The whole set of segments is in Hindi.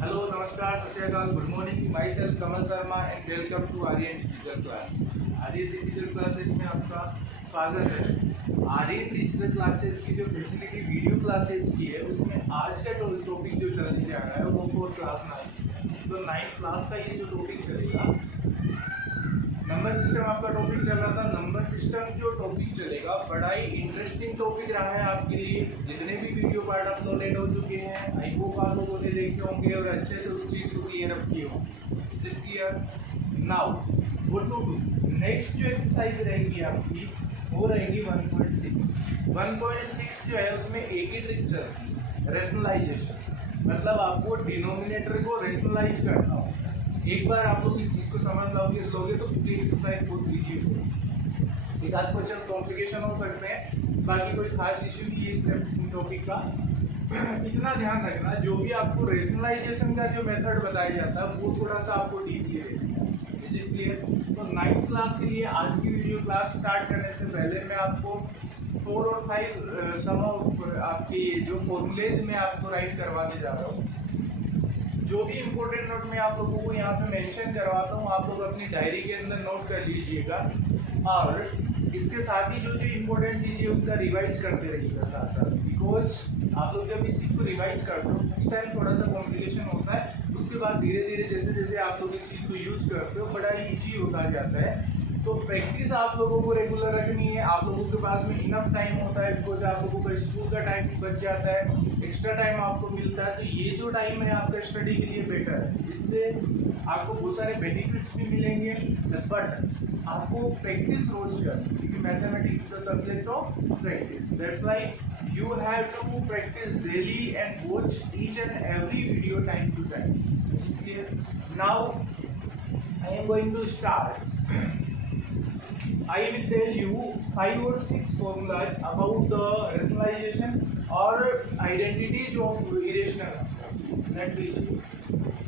हेलो नमस्कार सत श्री अकाल good morning myself Kamal Sharma and welcome to Aryan digital classes. Aryan digital classes में आपका स्वागत है। आर्यन डिजिटल क्लासेस की जो फैसिलिटी वीडियो क्लासेस की है उसमें आज का टॉपिक जो चलने जा रहा है वो 4 क्लास 9। तो 9th क्लास का ये जो टॉपिक चलेगा, नंबर सिस्टम आपका टॉपिक चल रहा था। नंबर सिस्टम जो टॉपिक चलेगा बड़ा ही इंटरेस्टिंग टॉपिक रहा है आपके लिए। जितने भी वीडियो पार्ट अपलोडेड हो चुके हैं आई होप आप लोगों ने देखे होंगे और अच्छे से उस चीज़ को क्लियर अप किए होंगे। Is it clear? Now what to do. Next जो एक्सरसाइज रहेगी आपकी वो रहेगी 1.6। 1.6 जो है उसमें एक ही ट्रिक चलती है, रेशनलाइजेशन। मतलब आपको डिनोमिनेटर को रेशनलाइज करना हो। एक बार आप लोग इस चीज़ को समझ लोगे तो पूरी एक्सरसाइज बहुत ईजी होगी। एक आध क्वेश्चन कॉम्प्लिकेशन हो सकते हैं, बाकी कोई खास इश्यू नहीं है इस टॉपिक का। इतना ध्यान रखना जो भी आपको रेशनलाइजेशन का जो मेथड बताया जाता है वो थोड़ा सा आपको डीपली रहेगा। Is it clear? तो 9th क्लास के लिए आज की वीडियो क्लास स्टार्ट करने से पहले मैं आपको 4 और 5 सम ऑफ आपके जो फॉर्मूलेज में आपको राइट करवाने जा रहा हूँ। जो भी इम्पोर्टेंट नोट मैं आप लोगों को यहाँ पे मेंशन करवाता हूँ आप लोग अपनी डायरी के अंदर नोट कर लीजिएगा और इसके साथ ही जो जो इम्पोर्टेंट चीज़ें उनका रिवाइज करते रहिएगा साथ साथ। बिकॉज आप लोग जब इस चीज़ को रिवाइज करते हो उस टाइम थोड़ा सा कॉम्प्लिकेशन होता है, उसके बाद धीरे धीरे जैसे जैसे आप लोग इस चीज़ को यूज करते हो बड़ा ही ईजी होता जाता है। तो प्रैक्टिस आप लोगों को रेगुलर रखनी है। आप लोगों के पास में इनफ टाइम होता है बिकॉज आप लोगों का स्कूल का टाइम बच जाता है, एक्स्ट्रा टाइम आपको मिलता है। तो ये जो टाइम है आपका स्टडी के लिए बेटर है, इससे आपको बहुत सारे बेनिफिट्स भी मिलेंगे। बट आपको प्रैक्टिस रोज करनी, क्योंकि mathematics the subject of practice. That's why you have to practice daily and watch each and every video time to time. Now I am going to start. I will tell you 5 or 6 formulas about the rationalization or identities of irrational numbers. That is,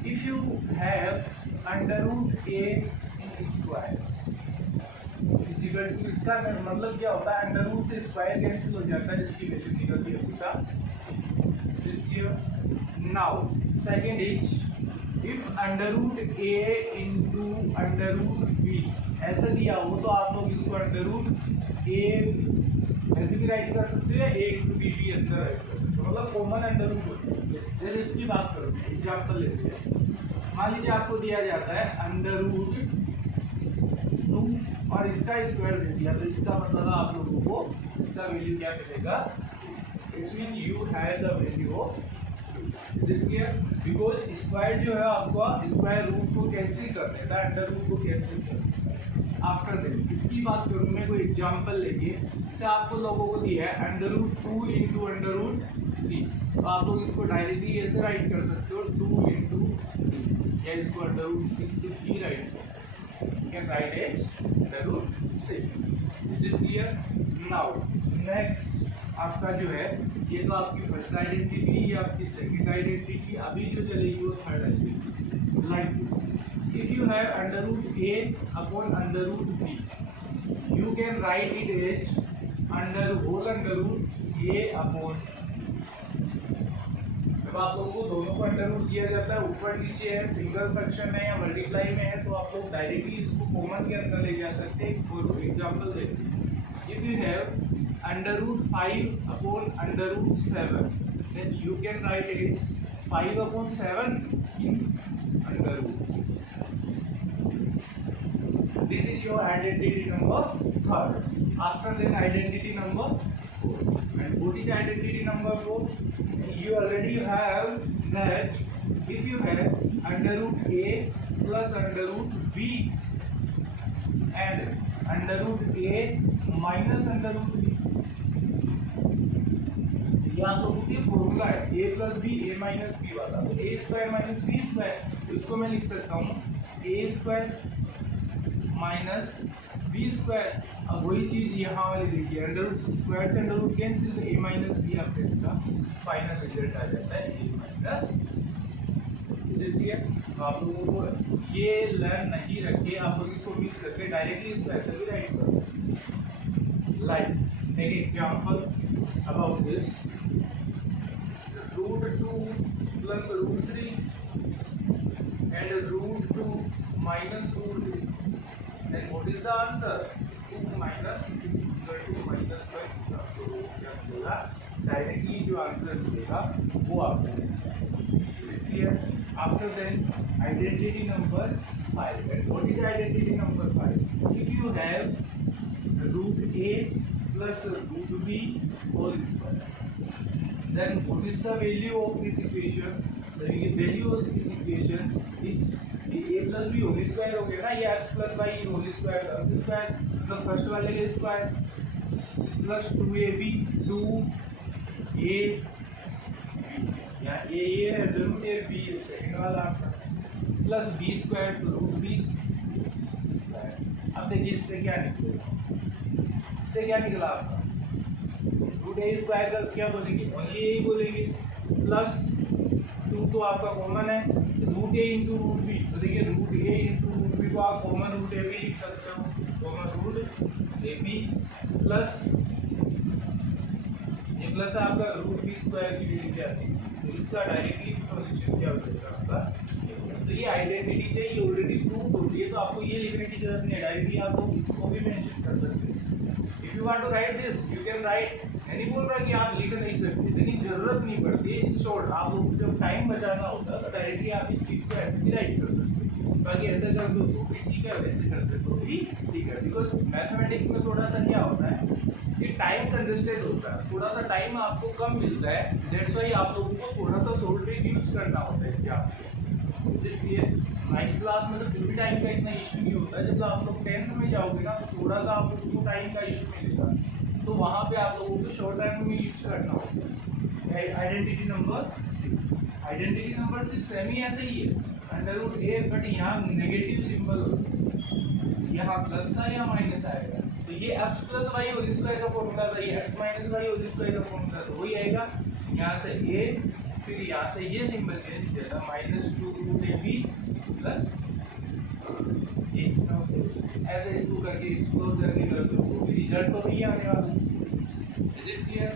if you have under root a in square is equal to, इसका मतलब क्या होता है, अंडर रूट से स्क्वायर कैंसिल हो जाता है जिसकी वैल्यू निकलती है हमेशा। Now second is if under root a into under root b ऐसा दिया हो तो आप लोग इसको अंडर रूट a ऐसे भी राइट कर सकते हैं, a इंटू बी भी अंदर राइट कर सकते हो, मतलब कॉमन अंडर रूट होती है। जैसे इसकी बात करो, एग्जाम्पल लेते हैं। मान लीजिए आपको दिया जाता है अंडर रूट 2 और इसका स्क्वायर दे दिया, तो इसका मतलब आप लोगों को इसका वैल्यू क्या मिलेगा? It's mean you have the value of. Is it clear? Because square जो है आपका स्क्वायर रूट को कैंसिल कर देता है, अंडर रूट को कैंसिल कर देता है। आफ्टर दैट इसकी बात करूँ मैं, कोई एग्जांपल लेके, जैसे आपको लोगों को दिया है under root 2 into under root 3, तो आप लोग इसको डायरेक्टली ऐसे राइट कर सकते हो 2 इंटू 3, या इसको अंडर रूट 6 से भी राइट कर, you can write as under root 6। Is it clear? Now next आपका जो है, ये तो आपकी फर्स्ट आइडेंटिटी या आपकी सेकंड आइडेंटिटी, अभी जो चलेगी वो third identity. Like this, if you have under root a upon under root b, you can write it as under root a upon। जब आप लोगों को दोनों को अंडर रूट दिया जाता है, ऊपर नीचे है, सिंगल फ्रैक्शन है या मल्टीप्लाई में है, तो आप लोग डायरेक्टली इसको कॉमन के अंदर ले जा सकते हैं। और एग्जाम्पल देखते हैं, if you have under root 5 upon under root 7, then you can write it is 5 upon 7 in under root. This is your identity number 3rd. After that identity number 4. And what is identity number 4? You already have that if you have under root a plus under root b and under root a minus under root b, ये आप लोगों की फॉर्मूला है a plus B a minus B वाला। तो a square minus B square, तो इसको मैं लिख सकता हूँ a square minus B square. अब वही चीज यहाँ वाली देखिए, अंडर रूट स्क्वायर से अंडर रूट कैंसिल, तो ए माइनस बी आपका इसका फाइनल रिजल्ट आ जाता है ए माइनस। इसलिए आप लोगों को ये लर्न नहीं रखे, आप लोग इसको मिस करके डायरेक्टली इसको ऐसे भी राइट कर सकते। लाइक एक example about this, root 2 plus root 3 what is the answer 2 minus equal to minus 1 तो क्या मिलेगा डायरेक्टली जो आंसर मिलेगा वो आपको clear. After then identity number 5 and what is identity number 5 if you have root a plus root b whole square then what is the value of this equation the value of this equation is a plus b whole square हो गया ना ये x plus y whole square plus first वाले का स्क्वायर प्लस 2ab 2a यहाँ ए है रूट ए बी सेकंड वाला आपका plus B square root B square. अब देखिए इससे क्या निकलेगा इससे क्या निकला आपका रूट ए स्क्वायर का क्या बोलेंगे ओनली ए ही बोलेंगे प्लस 2 तो आपका कॉमन है root A into root B तो देखिए root A into root B को आप कॉमन रूट ए भी लिख सकते हो common root A B plus ये प्लस आपका रूट बी स्क्वायर की वैल्यू क्या आती है तो इसका डायरेक्टली प्रोजेक्शन क्या हो जाएगा आपका तो ये आइडेंटिटी जो ये ऑलरेडी प्रूव होती है तो आपको ये लिखने की जरूरत नहीं है डायरेक्टली आप लोग इसको भी मेंशन कर सकते हैं। If you want to write this you can write नहीं बोल रहा कि आप लिख नहीं सकते इतनी जरूरत नहीं पड़ती इन शॉर्ट आप लोग जब टाइम बचाना होता है तो डायरेक्टली आप इस चीज को ऐसे भी राइट कर सकते हैं बाकी ऐसे कर दो तो भी ठीक है वैसे करते तो भी ठीक है बिकॉज मैथमेटिक्स में थोड़ा सा क्या होता है कि टाइम कंजेस्टेड होता है थोड़ा सा टाइम आपको कम मिलता है दैट्स वाई आप लोगों को थोड़ा सा शॉर्ट ट्रिक यूज करना होता है एग्जाम इसलिए 9th क्लास में तो फिर भी टाइम का इतना इशू नहीं होता है जब आप लोग 10th में जाओगे ना तो थोड़ा सा आप लोगों को टाइम का इशू मिलेगा तो वहाँ पे आप लोगों को शॉर्ट टाइम में यूज करना होता है। आइडेंटिटी नंबर 6 सेम ही ऐसे ही है अंडर रूट ए बट यहाँ नेगेटिव सिंबल होता यहाँ प्लस था या माइनस आएगा तो ये x plus Y whole square का फॉर्मूला था ये x minus Y whole square का फॉर्मूला तो वही आएगा यहाँ से a फिर यहाँ से ये सिंबल चेंज किया था -2 रूट ए बी प्लस ऐसे इसको करके एक्सप्लोर करके करते हो रिजल्ट तो नहीं आने वाला। इज इट क्लियर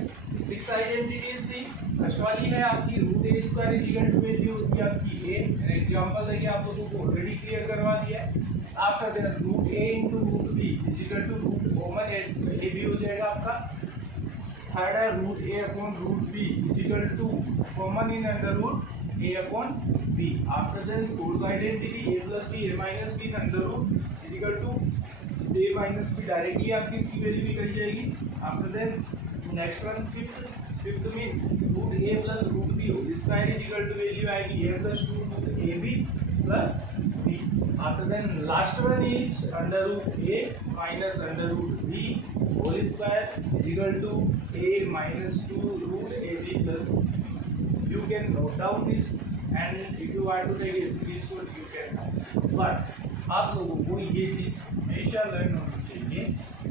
6 आइडेंटिटीज थी फर्स्ट वाली है आपकी root A square is equal to value होती है आपकी a एग्जांपल देखिए आप लोगों को ऑलरेडी क्लियर करवा दिया है। After that root a into root b is equal to root common A B हो जाएगा आपका। थर्ड है root a upon root b is equal to common in under root a upon b। After that fourth identity a plus b a minus b under root is equal to a minus b directly आपकी इसकी वैल्यू निकल जाएगी। After that next one fifth means root a plus root b whole square is equal to value आएगी a plus 2 root ab plus b। After then last one is under root a minus under root b whole square is equal to a minus 2 root ab plus b। You can note down this and if you want to take a screenshot you can but आप लोगों को ये चीज हमेशा लर्न होनी चाहिए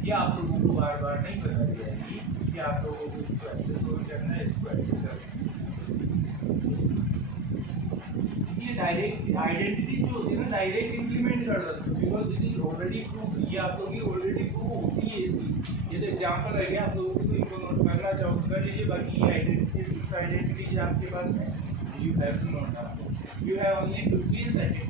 ये आप लोगों को बार बार नहीं बताई जाएगी कि आप लोगों को इसको ऐसे सोल्व करना है इसको ऐसे करना है। ये डायरेक्ट आइडेंटिटी जो होती है ना डायरेक्ट इंप्लीमेंट कर सकते हो because it is already prove ये आप लोगों की ऑलरेडी प्रूव होती है इसकी ये तो एग्जाम्पल है आप लोगों को इनको नोट करना चाहो कर लीजिए। बाकी ये आइडेंटिटी 6 आइडेंटिटीज आपके पास में you have to note down you have only 15 second.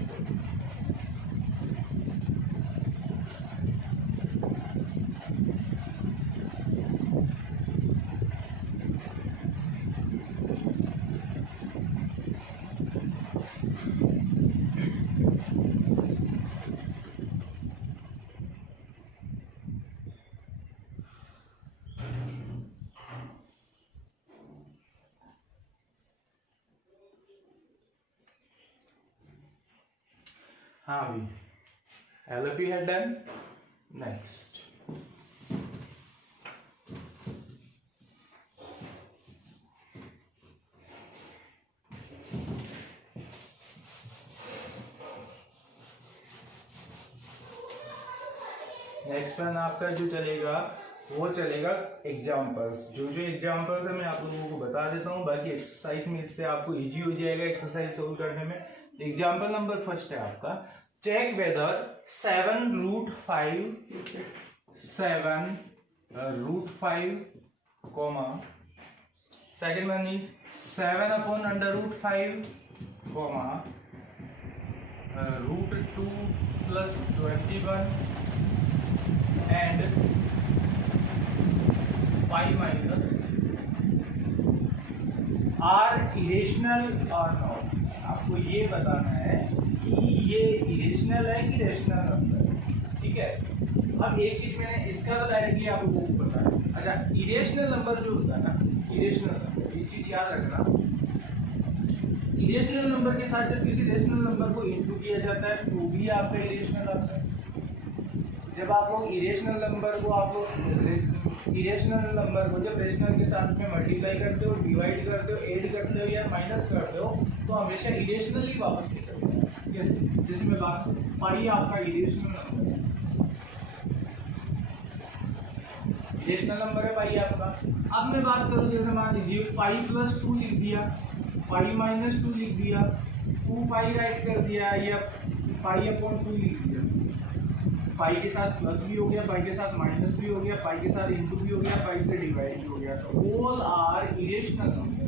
हाँ भी all of you had done next one आपका जो चलेगा वो चलेगा एग्जाम्पल्स जो एग्जाम्पल्स है मैं आप लोगों को बता देता हूँ बाकी एक्सरसाइज में इससे आपको इजी हो जाएगा एक्सरसाइज सोल्व करने में। एग्जाम्पल नंबर फर्स्ट है आपका check whether 7 root 5 comma second one is 7 upon under root 5 comma root 2 प्लस 21 and pi minus are irrational or not। आपको ये बताना है कि ये इरेशनल है कि रेशनल नंबर। ठीक है, अब एक चीज मैंने इसका तो डायरेक्टली आपको पता है। अच्छा, इरेशनल नंबर जो होता है ना, इरेशनल नंबर, ये चीज याद रखना, इरेशनल नंबर के साथ जब किसी रेशनल नंबर को इंटू किया जाता है तो भी आपका इरेशनल आता है। जब आप लोग इरेशनल नंबर को जब रेशनल के साथ में मल्टीप्लाई करते हो, डिवाइड करते हो, ऐड करते हो या माइनस करते हो तो हमेशा इरेशनल ही वापस निकलता है। जैसे मैं बात करूँ, पाई आपका इरेशनल नंबर है, इरेशनल नंबर है पाई आपका। अब मैं बात करूँ, जैसे मान लीजिए पाई प्लस 2 लिख दिया, पाई माइनस 2 लिख दिया, 2 पाई राइट कर दिया या पाई अपॉन 2 लिख दिया। पाई के साथ प्लस भी हो गया, पाई के साथ माइनस भी हो गया, पाई के साथ इंटू भी हो गया, पाई से डिवाइड भी हो गया, तो all are irrational number.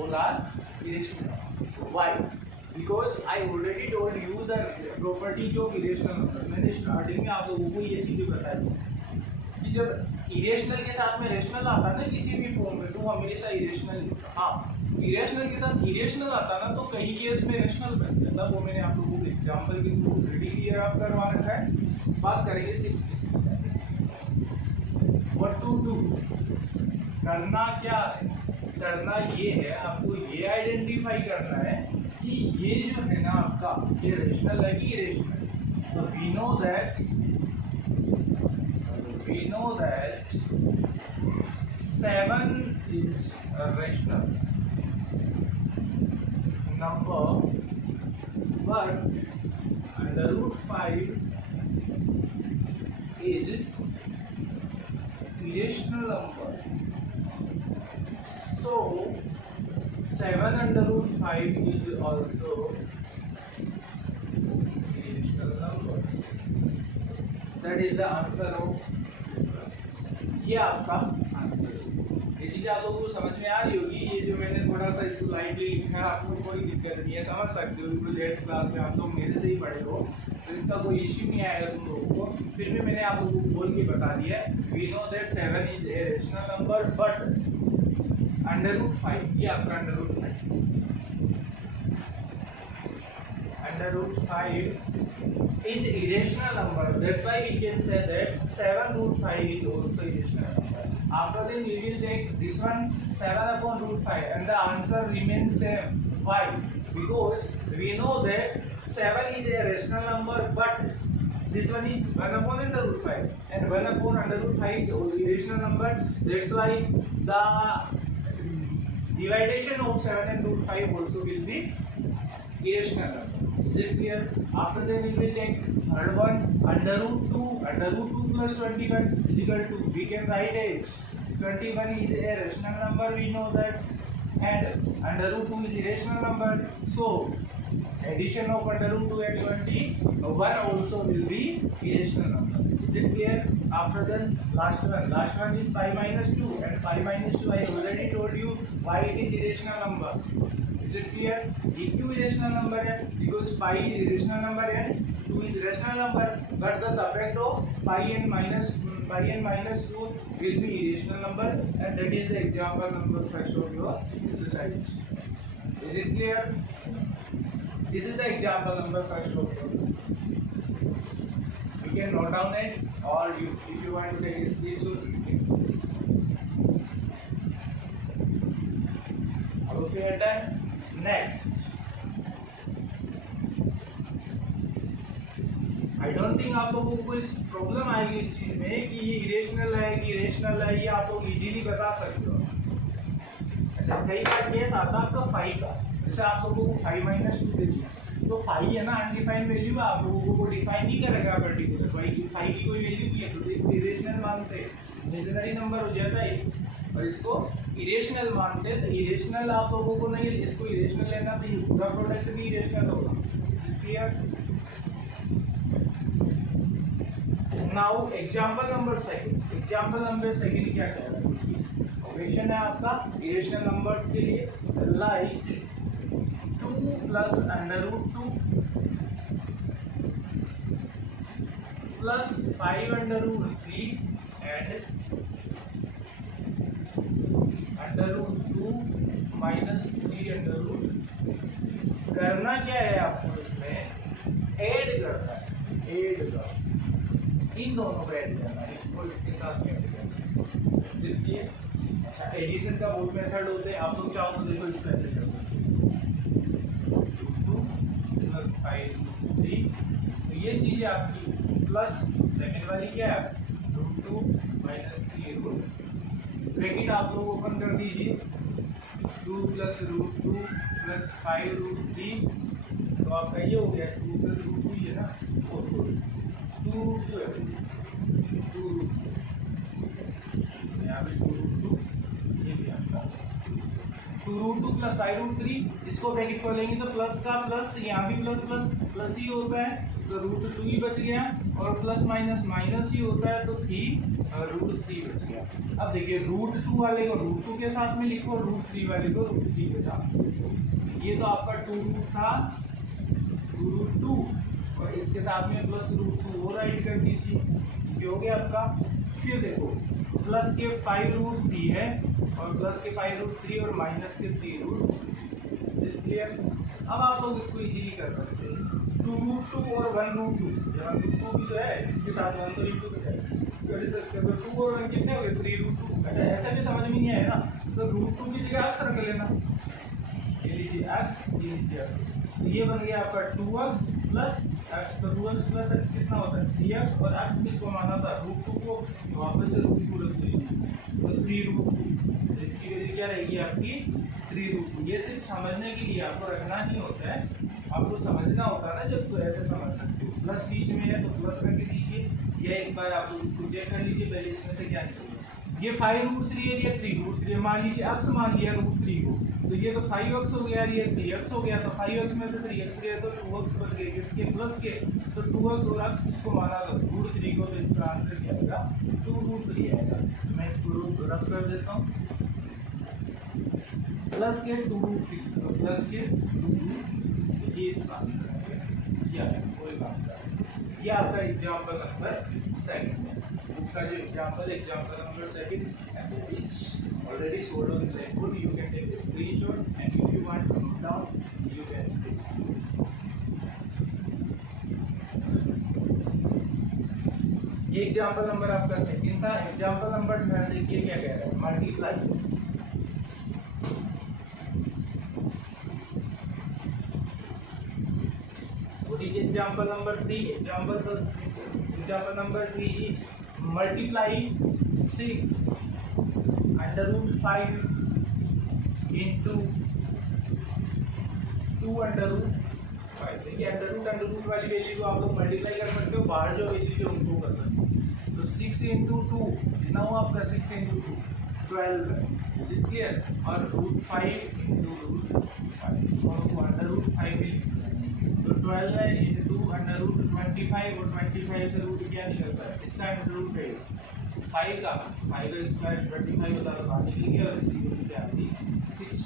All are irrational. Why? Because I already told you the property of irrational number. मैंने स्टार्टिंग में आप लोगों को ये चीजें बताई कि जब इरेशनल के साथ में रेशनल आता है ना किसी भी फॉर्म में, तो हमेशा इरेशनल, हाँ इरेशनल के साथ इरेशनल आता ना तो कई केस में रेशनल बन जाता। वो मैंने आप लोगों को एग्जांपल के थ्रू ऑलरेडी क्लियर आप करवा रखा है। बात करेंगे सिर्फ इसकी। व्हाट टू डू, करना क्या है? करना ये है, आपको ये आइडेंटिफाई करना है कि ये जो है ना आपका, ये रेशनल है कि इरेशनल। तो we know that 7 is a rational number, but under root 5 is irrational number. So 7 under root 5 is also irrational number. That is the answer of this one. ये आपका आंसर है। ये चीज़ आप लोगों को समझ में आ रही होगी। ये जो मैंने थोड़ा सा इसको लाइटली लिखा है, आपको कोई दिक्कत नहीं है, समझ सकते हो। बिल्कुल लेट क्लास में आप लोग मेरे से ही पढ़े हो तो इसका कोई इश्यू नहीं आएगा तुम लोगों को। फिर भी मैंने आप लोगों को बोल के बता दिया है। We know that 7 is a rational number but under root 5, ये आपका under root 5, under root 5 is irrational number. That's why we can say that 7 root 5 is also irrational number. After then we will take this one 7 upon root 5 and the answer remains same. Why? Because we know that 7 is a rational number but this one is 1 upon under root 5 and 1 upon under root 5 is irrational number. That's why the dividation of 7 and root 5 also will be irrational number. Is it clear? After that we will take third one, under root 2. Under root 2 plus 21 is equal to, we can write as 21 is a rational number, we know that, and under root 2 is irrational number. So addition of under root 2 and 21 also will be irrational number. Is it clear? After that last one is pi minus 2 and pi minus 2 I already told you why it is irrational number. Is it clear? ये क्यों irrational number है? Because pi is irrational number and 2 is rational number, but the subtract of pi and minus 2 will be irrational number, and that is the example number first of your exercise. Is it clear? This is the example number first of your. You can note down it, or if you want to take a screenshot, you can. Okay, we are done. Next, I don't think आप लोगों को इस प्रॉब्लम आएगी इस चीज में कि ये इरेशनल है कि रेशनल है, ये आप लोग इजीली बता सकते हो। अच्छा, कई बार केस आता है आपका 5 का, जैसे आप लोगों को 5 माइनस 2 दे दिया तो 5 है ना अनडिफाइंड वैल्यू, आप लोगों को डिफाइन नहीं करेगा पर्टिकुलर 5 की कोई वैल्यू नहीं है, तो इसको इरेशनल मानते हैं, इमेजिनरी नंबर हो जाता है, और इसको इरेशनल मानते हैं। तो इरेशनल आप लोगों को नहीं, इसको इरेशनल लेना तो ये पूरा प्रोडक्ट भी इरेशनल होगा। Clear? Now example number second. Example number second क्या कह रहा है? क्वेश्चन है आपका इरेशनल नंबर्स के लिए, like 2 plus under root 2 plus 5 under root 3 and under root 2 minus 3 under root. करना क्या है आपको, इसमें ऐड करना है, ऐड का इन दोनों को ऐड करना है, इसको इसके साथ ऐड करना है। जितनी अच्छा एडिशन का बहुत मेथड होते हैं, आप लोग चाहो तो देखो इसको ऐसे कर सकते हो, 2 प्लस 5 3। तो ये चीज़ है आपकी, प्लस सेकेंड वाली क्या है रूट 2 माइनस 3 रूट। ब्रैकेट आप लोग ओपन कर दीजिए, 2 प्लस रूट 2 प्लस 5 रूट 3। तो आपका ये हो गया 2 प्लस रूट 2 है ना, ओ सॉरी 2 रूट 2 है, 2 रूट 2 यहाँ पे 2 रूट 2, ये भी आपका 2 रूट 2 प्लस 5 रूट 3। इसको ब्रैकेट कर लेंगे तो प्लस का प्लस, यहाँ भी प्लस प्लस प्लस ही होता है, तो रूट 2 ही बच गया, और प्लस माइनस माइनस ही होता है, तो 3 और रूट 3 बच गया। अब देखिए रूट 2 वाले को रूट 2 के साथ में लिखो, रूट 3 वाले को रूट 3 के साथ में। ये तो आपका 2 रूट था, 2 रूट 2 और इसके साथ में प्लस रूट 2 और ऐड कर दीजिए, ये हो गया आपका। फिर देखो प्लस के 5 रूट 3 है, और प्लस के 5 रूट 3 और माइनस के 3 रूट। क्लियर? अब आप लोग इसको इजीली कर सकते हैं, 2 रूट 2 और 1 रूट 2, 1 रूट 2 भी तो है, इसके साथ 1 तो इंटू कर सकते हो, तो 2 और 1 कितने हो गए 3 रूट 2। अच्छा ऐसा भी समझ में नहीं आया ना, तो रूट 2 की जगह एक्स रख लेना, ये लीजिए एक्स, ये लीजिए एक्स, तो ये बन गया आपका 2x प्लस एक्स। तो 2x प्लस एक्स कितना होता है 3x, और एक्स किसको माना था रूट 2 को, वापस से रूट 2 रख दीजिए, तो 3 रूट 2। इसकी वैल्यू क्या रहेगी आपकी 3 रूट 2। ये सिर्फ समझने के लिए, आपको रखना नहीं होता है, आपको समझना होता है ना, जब तो ऐसे समझ सकते हो। प्लस बीच में है तो प्लस करके दीजिए, या एक बार आप लोग इसको चेक कर लीजिए पहले इसमें से क्या निकलेगा। ये 5 रूट 3 है, ये 3 रूट 3, मान लीजिए एक्स मान लिया रूट 3 को, तो ये तो 5x हो गया, ये 3x हो गया, तो 5x में से 3x गया तो 2x बच गए, किसके प्लस के, तो 2x और x किसको माना था रूट 3 को, तो इसका आंसर क्या आएगा 2 रूट 3 आएगा। मैं इसको रूट रब कर देता हूँ, प्लस के 2 रूट 3, तो प्लस के 2 रूट, ये इसका आंसर आएगा। क्या कोई बात नहीं, ये आपका एग्जाम्पल नंबर सेकंड है, बुक का जो example number second, and which already sold on Blackboard. You can take a screenshot, and if you want to note down, you can take. ये एग्जाम्पल नंबर आपका सेकंड था। एग्जाम्पल नंबर थर्ड देखिए क्या कह रहा है, multiply. Example number 3, example number 3 is multiply 6 under root 5 into 2 under root 5। देखिए अंडर रूट वाली वैल्यू को आप लोग मल्टीप्लाई कर सकते हो, बाहर जो वैल्यू है उनको कर सकते हो। तो 6 इंटू 2 कितना हुआ आपका, 6 इंटू 2 12 है, क्लियर। और रूट 5 इंटू रूट 5 और अंडर रूट 5 भी, तो 12 है इंटू अंडर रूट 25, और 25 से रूट क्या निकलता है, इसका अंडर रूट है 5 का स्क्वायर 25 होता है, तो बाहर निकल गया, और इसकी वैल्यू क्या आती 60।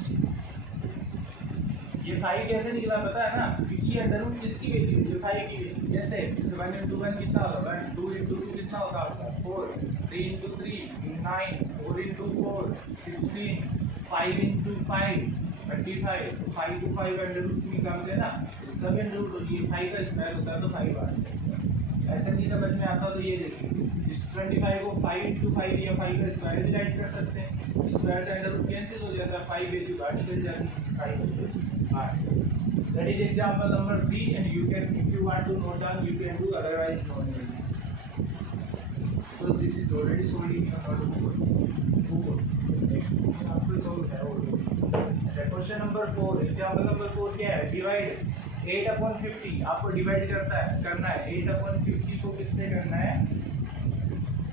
ये 5 कैसे निकला पता है ना, क्योंकि अंडर रूट किसकी वैल्यू, ये 5 की वैल्यू। जैसे 1 इंटू 1 कितना होगा 1, 2 इंटू 2 कितना होगा उसका 4, 3 into 3 9, 4 into 4 16, 5 into 5 25, 5 to 5 under root निकालते हैं ना, इसका भी अंडर रूट, ये 5 का स्क्वायर होता है तो 5 आ जाएगा। ऐसे नहीं समझ में आता तो ये देखिए, इस 25 को 5 इंटू 5 या 5 का स्क्वायर डिवाइड कर सकते हैं, स्क्वायर से अंडर रूट कैंसिल हो जाता है, 5 वैल्यू बाहर निकल जाती है, 5 वैल्यू बाहर। That is example number 3, and you can, if you want to note down, you can do, otherwise no need. So this is already solved in your notebook. Example solved है already. अच्छा क्वेश्चन नंबर 4, एग्जाम्पल नंबर 4 क्या है, डिवाइड 8/50। आपको डिवाइड करना है 8/50 को किससे करना है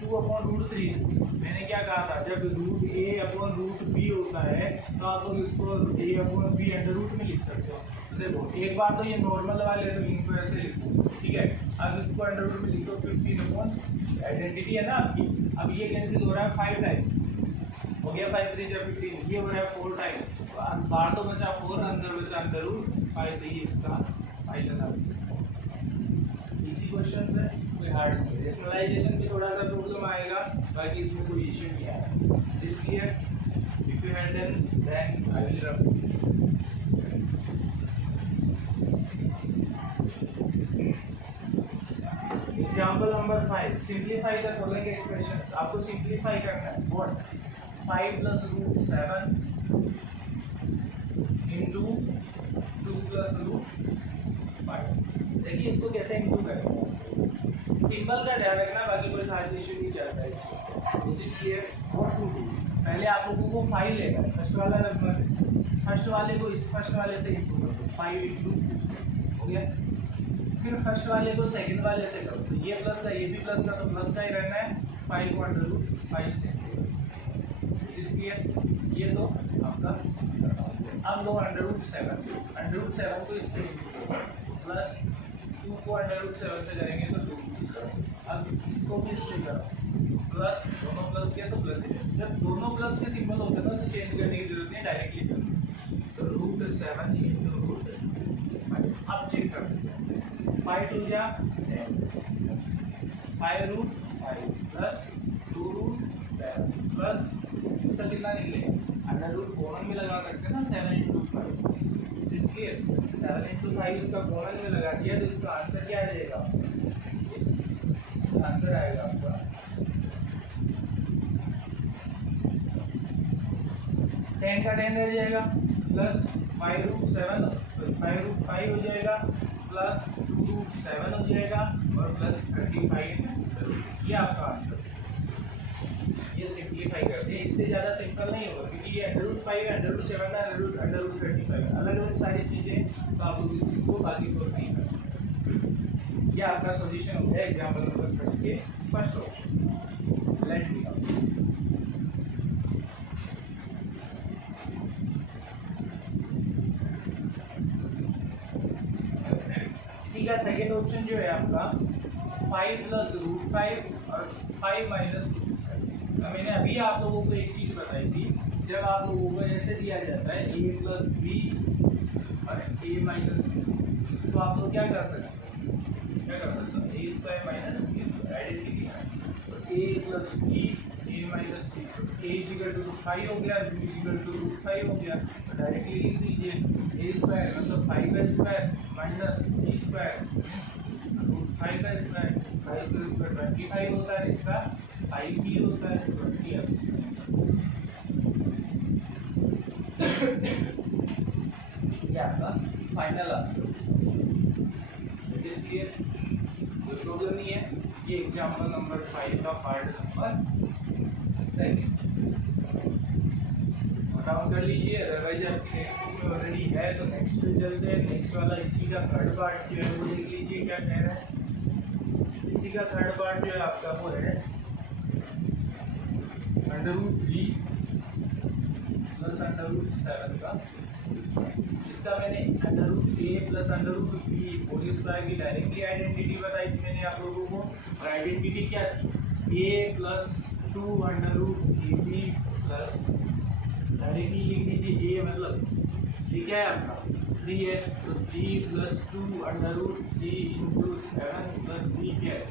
2/√3 से। मैंने क्या कहा था, जब रूट a/√b होता है तो आप लोग इसको a/b अंडर रूट में लिख सकते हो। तो देखो एक बार तो ये नॉर्मल वाले तो इनको ऐसे लिखो, ठीक है। अब इसको अंडर रूट में लिखो 15 आइडेंटिटी है ना आपकी। अब ये कैंसिल हो रहा है 5 टाइम, और गया 5 3 जा 15, ये हो रहा है 4 टाइम, बाहर तो बचा 4, अंदर बचा अंडर रूट 5, तो ये इसका फाइनल आंसर। इसी क्वेश्चन से कोई हार्ड नहीं, रेशनलाइजेशन में थोड़ा सा प्रॉब्लम आएगा, बाकी इसमें कोई इश्यू नहीं आएगा। Is it clear? If you have done then I will rub. Example number 5, simplify the following expressions. आपको सिंप्लीफाई करना है। What? 5 plus root 7 into 2 plus root 5। देखिए इसको कैसे इंटू करें, सिंबल का ध्यान रखना, बाकी कोई खास इश्यू नहीं चलता है इस चीज का। Is it clear? What to do? पहले आप लोगों को 5 लेना है, फर्स्ट वाला नंबर, फर्स्ट वाले को इस फर्स्ट वाले से इंटू कर दो, 5 इंटू हो गया। फिर फर्स्ट वाले को सेकंड वाले से करो, तो ये प्लस का ये भी प्लस का, तो प्लस का ही रहना है, 5 को अंडर रूट 5 से। ये तो आपका इसका। अब लो अंडर रूट 7 को इससे प्लस 2 को अंडर रूट 7 से करेंगे तो 2। अब इसको भी इससे करो प्लस, दोनों प्लस किया तो प्लस ही। जब दोनों प्लस के सिंबल होते हैं तो चेंज करने की जरूरत नहीं, डायरेक्टली करो। तो रूट 7 इंटू रूट 5। अब चेक कर देते हैं, 5 2 जा 5 रूट 5 प्लस 2 रूट 7 प्लस इसका कितना निकलेगा, अंडर रूट कॉमन में लगा सकते हैं ना, 7 इंटू 5। देखिए 7 इंटू 5 इसका कॉमन में लगा दिया, तो इसका आंसर क्या आ जाएगा, इसका आंसर आएगा आपका 10 का 10 रह जाएगा, प्लस 5 रूट 7 5 रूट 5 हो जाएगा, प्लस 2 रूट 7 हो जाएगा, और प्लस 35। ये आपका आंसर। ये सिंप्लीफाई करते हैं, इससे ज़्यादा सिंपल नहीं होगा, क्योंकि ये under root 5 under root 7 under root 35, अलग अलग सारी चीज़ें, तो आप लोग इस चीज़ को बाकी सोल्व नहीं कर सकते। ये आपका सॉल्यूशन हो गया एग्जाम्पल नंबर 1 के फर्स्ट ऑप्शन। लेट मी इसी का सेकेंड ऑप्शन जो है आपका 5 प्लस रूट 5 और 5 माइनस 2। मैंने अभी आप लोगों को एक चीज़ बताई थी, जब आप लोगों को ऐसे दिया जाता है a प्लस बी और a माइनस बी, इसको आप लोग क्या कर सकते हैं, a square minus B square identity है। तो a plus B a minus B, a equal to 5 हो गया, b इक्वल टू रूट 5 हो गया, तो डायरेक्टली लिख दीजिए a स्क्वायर मतलब 5 का square minus b square root 5 का स्क्वायर, 5 का स्क्वायर 25 होता है, इसका 5 भी होता है 20। ये आपका फाइनल आंसर। क्लियर? कोई प्रॉब्लम नहीं है। ये एग्जाम्पल नंबर 5 का पार्ट नंबर 2 डाउन कर लीजिए, अदरवाइज आपकी नेक्स्ट बुक में ऑलरेडी है, तो नेक्स्ट पे चलते हैं। नेक्स्ट वाला इसी का थर्ड पार्ट जो है वो देख लीजिए क्या कह रहा है। इसी का थर्ड पार्ट जो है आपका वो है under root 3 plus under root 7 का। इसका मैंने under root a plus under root b whole square की डायरेक्टली आइडेंटिटी बताई थी मैंने आप लोगों को, और आइडेंटिटी क्या थी, a plus 2 under root ab plus, directly लिख दीजिए a मतलब ये क्या है आपका 3 है, तो 3 plus 2 under root 3 into 7 plus b क्या है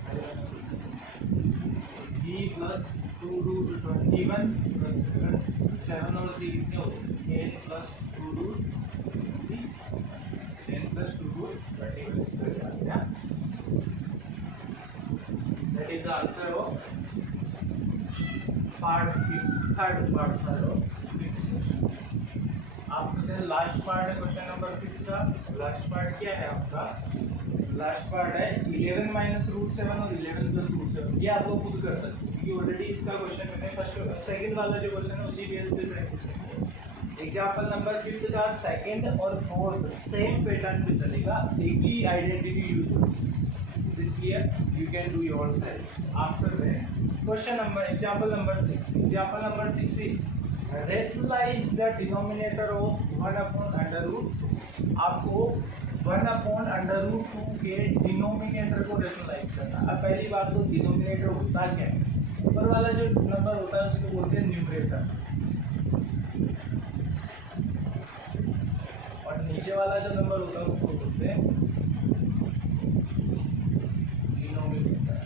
3 प्लस 2 रूट 21 प्लस 7 और 3 कितने हो गए 10 plus 2 root 10 plus 2 root 21 square आ गया। That is the answer of part third of आपका लास्ट पार्ट है क्वेश्चन नंबर 5 का। लास्ट पार्ट क्या है आपका, लास्ट पार्ट है 11 माइनस रूट 7 और 11 प्लस रूट 7। ये आप लोग खुद कर सकते हो क्योंकि ऑलरेडी इसका क्वेश्चन मैंने फर्स्ट सेकंड वाला जो क्वेश्चन है उसी बेस पे सेकंड एग्जांपल नंबर 5 का सेकंड और फोर्थ सेम पैटर्न पे चलेगा, एक ही आइडेंटिटी यूज होगी। Is it clear? You can do yourself after that. Question number example number 6। Example number 6 is rationalize the denominator of 1 upon under root. आपको 1 अपॉन अंडर रूट 2 के डिनोमिनेटर को रेशनलाइज करना। अब पहली बात तो डिनोमिनेटर होता क्या है, ऊपर वाला जो नंबर होता है उसको बोलते हैं न्यूमरेटर, नीचे वाला जो नंबर होता है उसको बोलते हैं डिनोमिनेटर।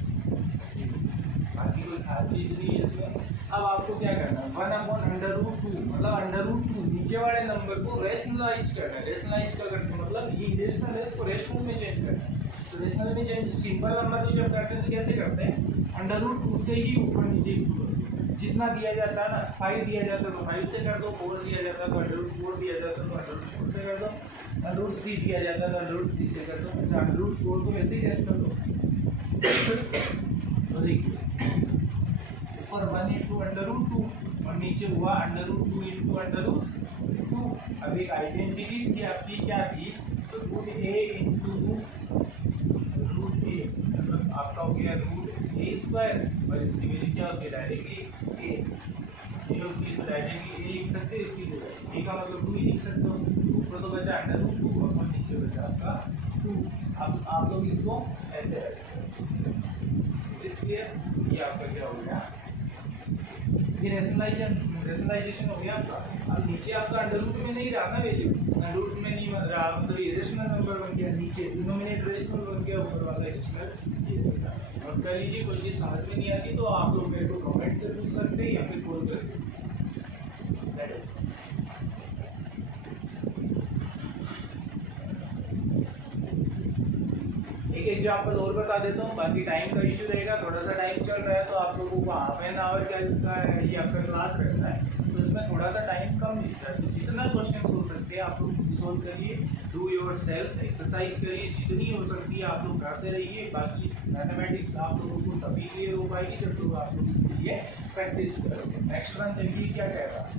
बाकी कोई खास चीज नहीं है इसमें। अब आपको क्या करना है, 1/√2 मतलब √2 नीचे वाले नंबर को रेशनलाइज करना है। रेशनलाइज का करना मतलब ये इरेशनल है, इसको रेशनल में चेंज करना है। तो रेशनल में चेंज सिंपल नंबर को जब करते हैं तो कैसे करते हैं, √2 से ही ऊपर नीचे जितना दिया जाता है ना, 5 दिया जाता है तो 5 से कर दो, 4 दिया जाता है तो √4 दिया जाता है तो √4 से कर दो, √3 दिया जाता है तो √3 से कर दो। अच्छा, √4 को वैसे ही रेस्ट कर दो। तो देखिए ऊपर 1 × √2 और नीचे हुआ √2 × √2। अब एक आइडेंटिटी थी आपकी, क्या थी, तो √a × √a मतलब आपका हो गया √a² और इसकी वैल्यू क्या होगी, डायरेक्टली a होगी, तो डायरेक्टली a लिख सकते हैं। इसकी a का मतलब 2 ही लिख सकते हो। ऊपर तो बचा √2 और नीचे बचा आपका 2। अब आप लोग इसको ऐसे रखें, ये आपका क्या हो गया, ये रेशनलाइजेशन हो गया आपका। अब नीचे आपका √2 में नहीं रहा ना वैल्यू, √2 में नहीं रहा मतलब ये रेशनल नंबर बन गया, नीचे डिनोमिनेटर रेशनल बन गया, ऊपर वाला रेशनल ये बन गया। और कर लीजिए, कोई चीज़ समझ में नहीं आती तो आप लोग मेरे को कमेंट से पूछ सकते हैं या फिर कॉल करके। एक एग्जाम्पल और बता देता हूँ, बाकी टाइम का इशू रहेगा, थोड़ा सा टाइम चल रहा है तो आप लोगों को हाफ एन आवर का इसका ये आपका क्लास रखना है, तो इसमें थोड़ा सा टाइम कम मिलता है। तो जितना क्वेश्चन हो सकते हैं आप लोग सोल्व करिए, डू योर सेल्फ एक्सरसाइज करिए, जितनी हो सकती है आप लोग करते रहिए। बाकी मैथमेटिक्स आप लोगों को तभी क्लियर हो पाएगी जब लोग आप लोग इसके लिए प्रैक्टिस करोगे। नेक्स्ट वन देखिए क्या कह रहा है,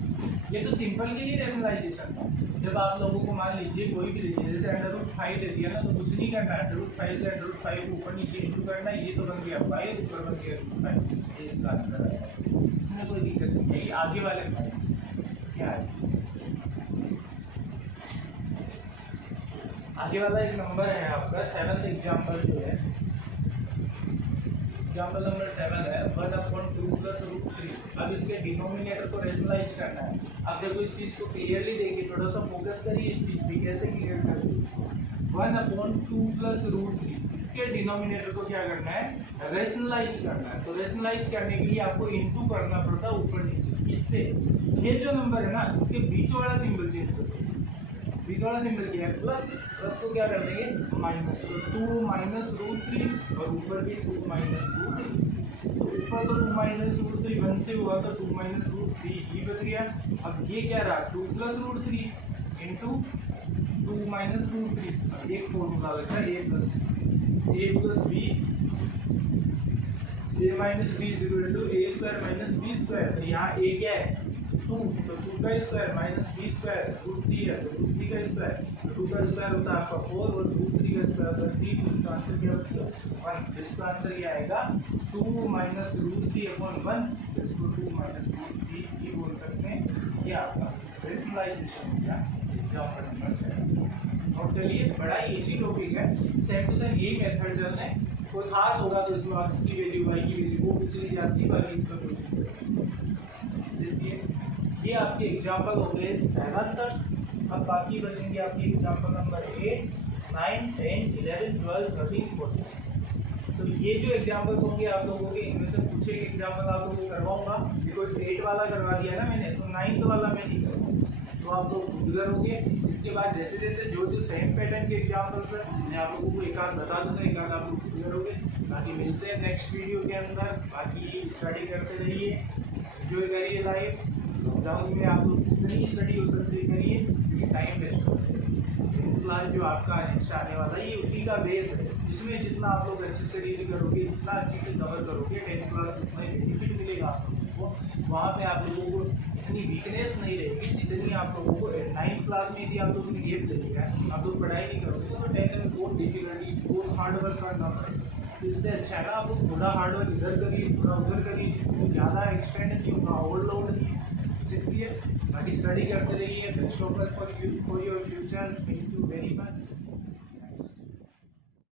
ये तो सिंपल के लिए रेशनलाइजेशन था। जब आप लोगों को मान लीजिए कोई भी लीजिए, जैसे √5 दे दिया ना, तो कुछ नहीं करना है, √5 से √5 को ऊपर नीचे इंटू करना है, ये तो बन गया 5, ऊपर बन गया √5, ये इसका आंसर है। इसमें कोई दिक्कत नहीं है। आगे वाले क्या है, आगे वाला एक नंबर है आपका 7th एग्जाम्पल जो है, एग्जाम्पल नंबर 7 है 1/2 + √3। अब इसके डिनोमिनेटर को रेशनलाइज करना है। अब देखो इस चीज़ को क्लियरली देखिए, थोड़ा सा फोकस करिए इस चीज़ पे, कैसे क्लियर करते हैं इसको। 1/2 + √3 इसके डिनोमिनेटर को क्या करना है, रेशनलाइज करना है। तो रेशनलाइज करने के लिए आपको इनटू करना पड़ता है ऊपर नीचे। इससे ये जो नंबर है ना, इसके बीच वाला सिंबल चेंज कर दो। बीच वाला सिंबल क्या है, प्लस को क्या कर देंगे, माइनस। तो 2 - √3 और ऊपर भी 2 - √3। ऊपर तो 2 - √3 1 से हुआ तो 2 - √3 ही बच गया। अब ये क्या रहा, 2 + √3 × 2 - √3। अब एक फॉर्मूला लगता है a + b, a - b = a² - b²। तो यहाँ a क्या है, 2, तो 2 का स्क्वायर - b² √3 है, तो √3 का स्क्वायर, तो 2 का स्क्वायर होता है आपका 4 और √3 का स्क्वायर होता है 3। तो इसका आंसर क्या बचेगा, 1। तो इसका आंसर क्या आएगा, 2 - √3/1। इसको 2 - √3 ही बोल सकते हैं। ये आपका रेशनलाइजेशन हो गया एग्जाम्पल नंबर 7। नोट करिए, बड़ा इजी टॉपिक है, सेम टू सेम यही मेथड चलना है। कोई खास होगा तो इसमें x की वैल्यू, y की वैल्यू वो भी चली जाती है, बाकी इसका कोई ये आपके एग्जाम्पल हो गए 7 तक। अब बाकी बचेंगे आपके एग्जाम्पल नंबर 8, 9, 10, 11, 12, 13, 14। तो ये जो एग्जाम्पल्स होंगे आप लोगों के, इनमें से कुछ एक एग्जाम्पल आप लोगों को करवाऊंगा, बिकॉज 8 वाला करवा दिया ना मैंने, तो 9th वाला मैं नहीं करवाऊंगा, तो आप लोग खुद करोगे। इसके बाद जैसे जैसे जो सेम पैटर्न के एग्जाम्पल्स हैं मैं आप लोगों को एक आध बता दूंगा, एक आध आप लोग खुद करोगे। बाकी मिलते हैं नेक्स्ट वीडियो के अंदर। बाकी स्टडी करते रहिए, एंजॉय करिए लाइफ। लॉकडाउन में आप लोग जितनी स्टडी हो सकती है करिए, क्योंकि टाइम वेस्ट हो रहा है। क्लास जो आपका नेक्स्ट आने वाला है ये उसी का बेस है, इसमें जितना आप लोग अच्छे से रीड करोगे, जितना अच्छे से कवर करोगे 10th क्लास उतना ही बेनिफिट मिलेगा आप लोगों को। वहाँ पे आप लोगों को इतनी वीकनेस नहीं रहेगी जितनी आप लोगों को 9th क्लास में यदि आप लोगों ने गेप ले लिया है, आप लोग पढ़ाई नहीं करोगे तो 10th में बहुत डिफिकल्टी, बहुत हार्ड वर्क करना पड़ेगा। तो इससे अच्छा है ना आप लोग थोड़ा हार्ड वर्क इधर करिए, थोड़ा उधर करिए, तो ज़्यादा एक्सटेंड नहीं होगा, ओवरलोड नहीं है। बाकी स्टडी करते रहिए। Best of luck for your future. Thank you very much.